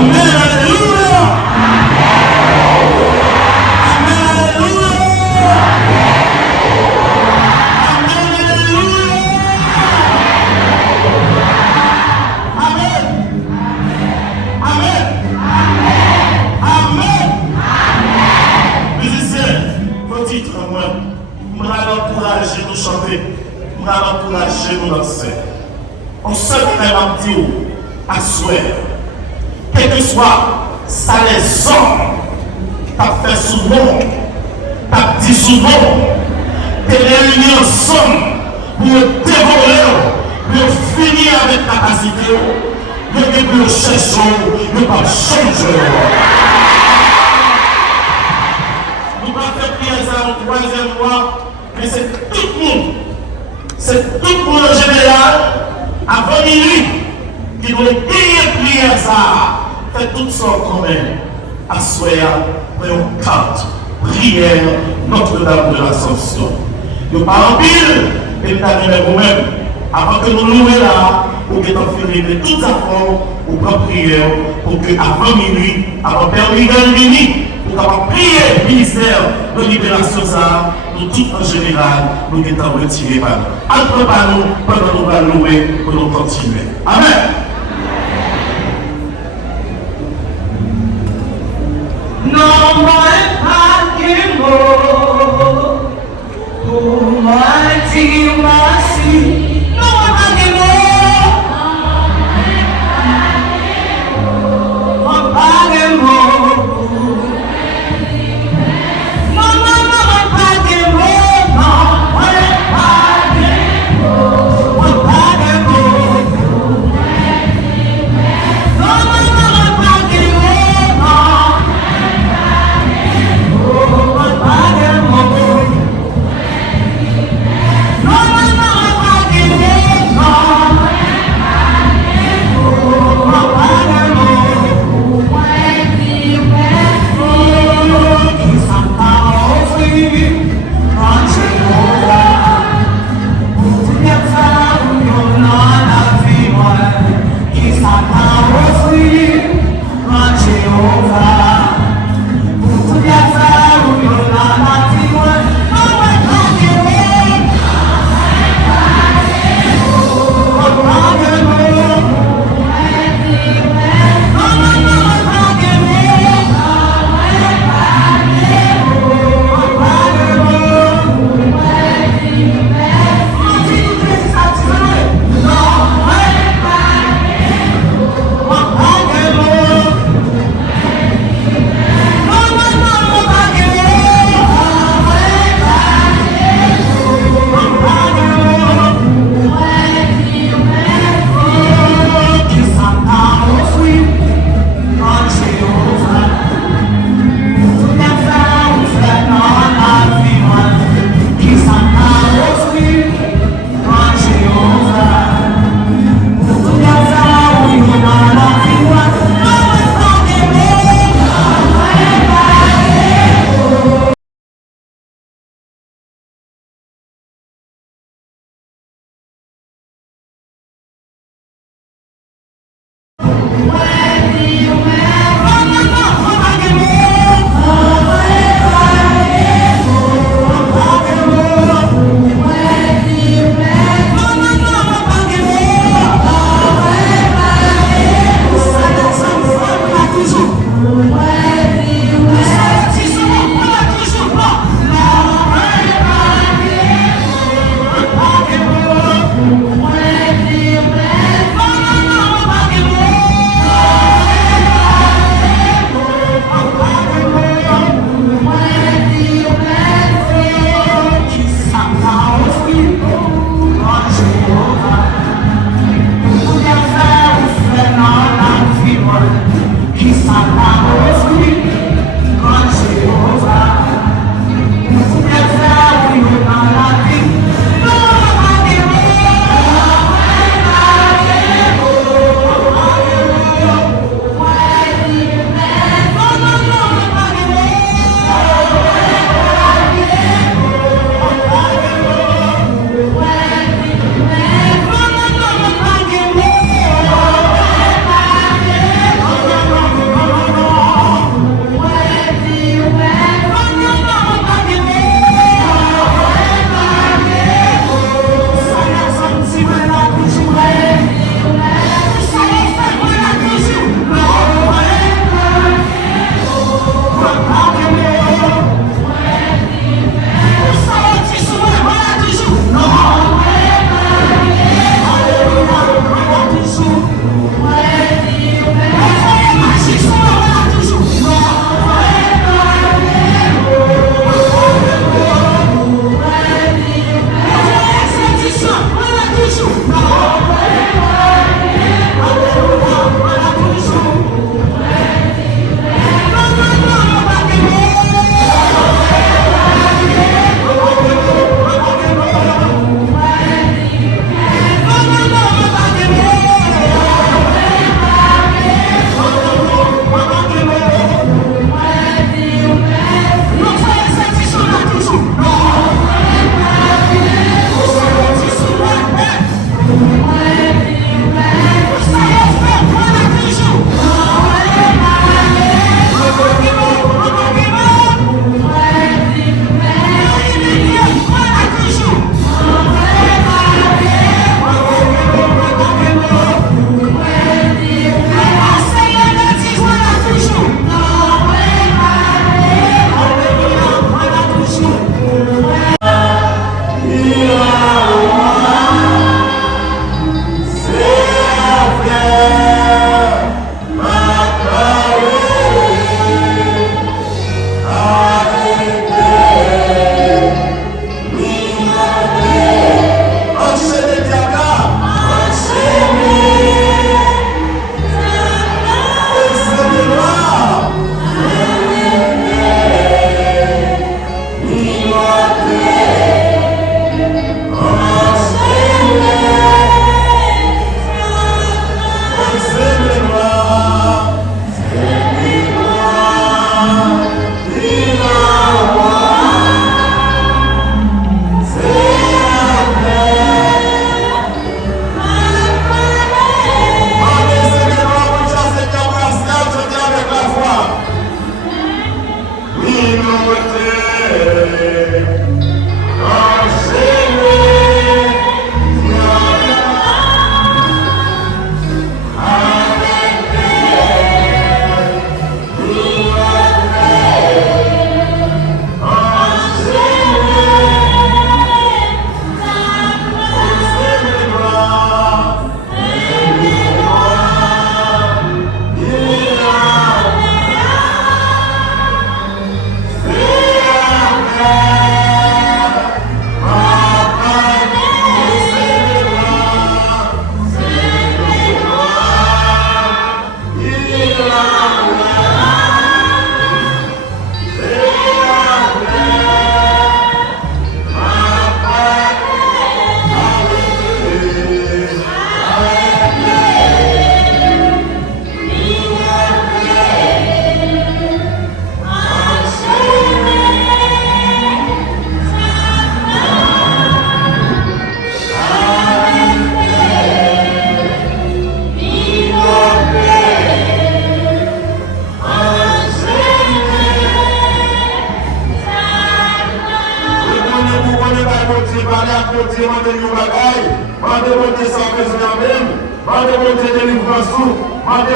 Amen, alléluia. Amen, alléluia. Amen, alléluia. Amen. Amen. Amen. Musiciens, petit moi, je vais encourager nous chanter, je vais encourager nous danser. On se fait un petit à souhait. Quel que soit ça les hommes, t'as fait souvent, t'as dit souvent, t'es réunis ensemble pour dévorer, pour finir avec capacité, pour que chercher, pour pas changer. Nous ne faire prier ça en troisième fois, mais c'est tout le monde. C'est tout le monde en général, avant minuit, qui doit payer prier ça. Fait tout ça quand même. Assoya, prenons carte, prière, Notre-Dame de l'Ascension. Nous parlons pile, et nous avons vous-même. Avant que nous louions là, pour que nous fassions toutes affaires, pour prendre prière, pour que avant minuit, avant Père Miguel Vini, pour pouvoir prier le ministère de libération, ça, nous tous en général, nous sommes retirés par nous. Entre nous, pendant nous allons louer, pour nous continuer. Amen. No my Pakimo, Almighty mercy. No my Pakimo, my Pakimo. No my Pakimo, no my Pakimo, my Pakimo. No my Pakimo, no.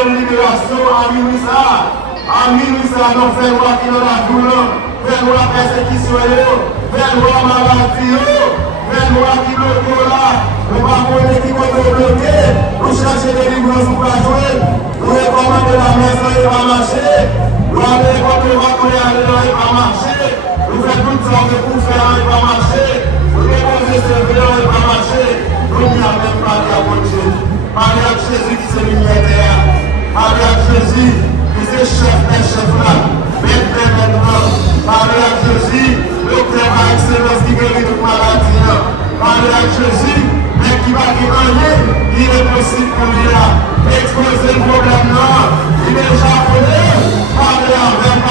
de libération, amis, ça, nous faisons loi qui dans la douleur, faisons loi persécution, faisons loi maladie, faisons loi qui bloque là, nous ne pouvons pas qui bloquer, nous chercher des délivrance pour pas jouer, nous recommander la maison et pas marcher, nous aller contre le vent, aller pas marcher, nous faisons toutes sortes de coups faire et pas marcher, nous déposer servir et pas marcher, nous n'y a même pas de la bonne. Parlez à Jésus qui s'est lumière terre. Parlez à Jésus qui s'est chef des chefs là. Maintenant. Parlez à Jésus, le terme à excellence qui guérit toute maladie. Parlez à Jésus, mais qui va dire rien, il est possible pour lui là. Exposer le problème là. Il est japonais. Parlez avec.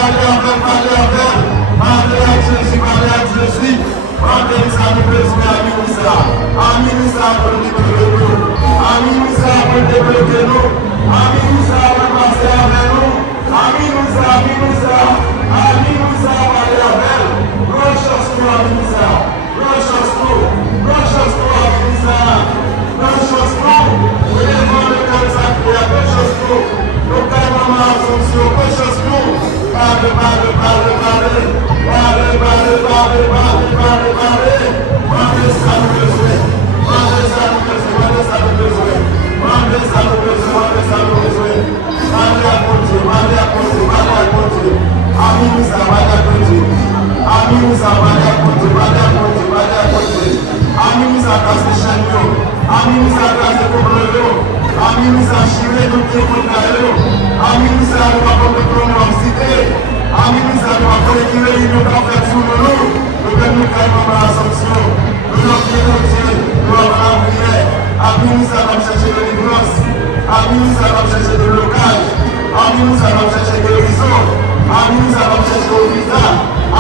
Parlez à Jésus, parlez à Jésus. Parlez à nous besoin à Minisa. À Minisa pour nous libérer. Amis nous pour débloquer nous. Amis nous pour passer avec nous. Amis nous parler avec. Bonne chance pour amis nous. Bonne chance pour. Bonne chance pour amis nous. Bonne chance pour. Nous devons le cœur sacré. Bonne chance pour. Nous gagnons la fonction. Bonne chance pour. Parlez. Parlez ça nous besoin. Parlez ça nous besoin. Amis, nous allons chercher de l'ignorance. Amis, nous allons chercher de blocage. Amis, nous allons chercher de l'horizon. Amis, nous allons chercher au visa.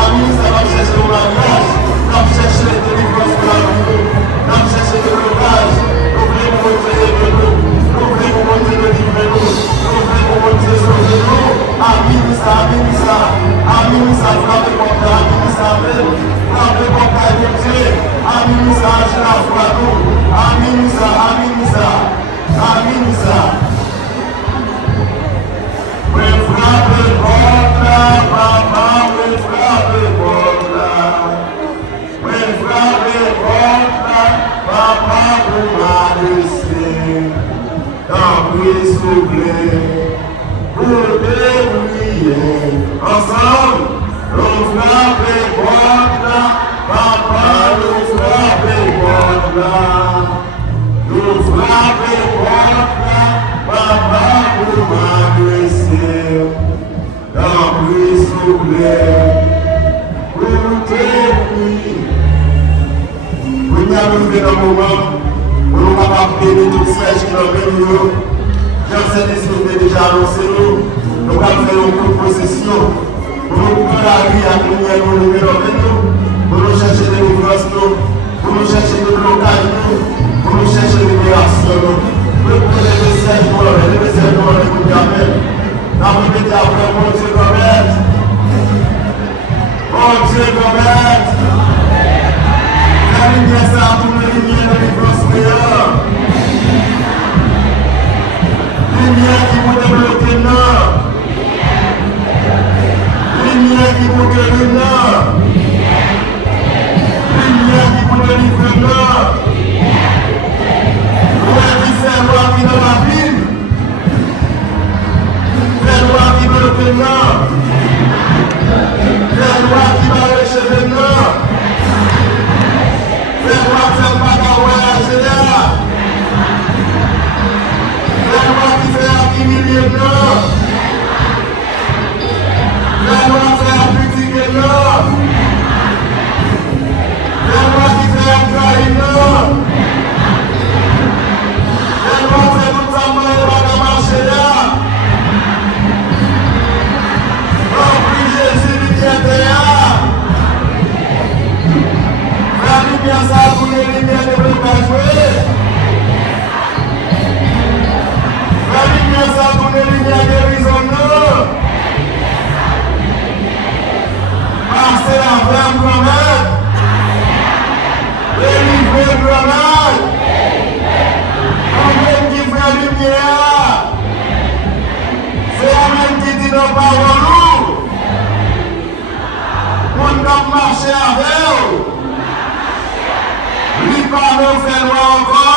Amis, nous allons chercher au mariage. Nous allons chercher de l'ignorance pour la vie. Nous allons chercher de blocage. Nous voulons montrer de nous. Nous voulons montrer de livrer nous. Nous voulons montrer de sauver nous. Amis, nous allons frapper pour ta. Amis, nous allons frapper pour ta Dieu. Amis, nous allons agir la foi nous. Amis, nous we frappe porte, papa, we frappe porte. We frappe porte, papa, pour m'adresser. Dans prie soufflé, pour débrouiller. Ensemble, nous frappe porte, papa, nous frappe porte. Nous frappe porte, papa, pour m'adresser. Dans prie soufflé, pour débrouiller. Nous nous arrivons dans le moment où nous sommes capables de bénir toutes ces qui nous bénissent. Jean Saint-Esprit déjà annoncé nous. Nous allons faire une proposition pour nous prendre la vie à nous et nous lever dans nous. Pour nous chercher des délivrance, pour nous chercher des blocages, pour nous chercher des libérations. Pour nous les messages pour les messages pour les coups d'appel. Nous avons été après mon Dieu Gomez. Mon Dieu Gomez. La lumière, ça a tout le lumière de l'immense meilleur. Lumière qui vous débloque nord. Lumière qui vous guérit nord. Lumière qui vous délivre nord. Où est qui fait loi qui dans la ville? Fait loi qui bloque nord. Fait loi qui va le cheveu nord. Fais-moi faire pas qu'à voyager là. Fais-moi qui fait accumuler là. Fais-moi faire critiquer là. Fais-moi qui fait trahir là. Fais-moi faire tout ça pour ne pas marcher là. Oh, puis Jésus lui qui était là. La lumière, ça a pour les lumières de blocage. La lumière, ça a pour les lumières de dans parole, on a marché avec eux. Lui pas nous faire encore.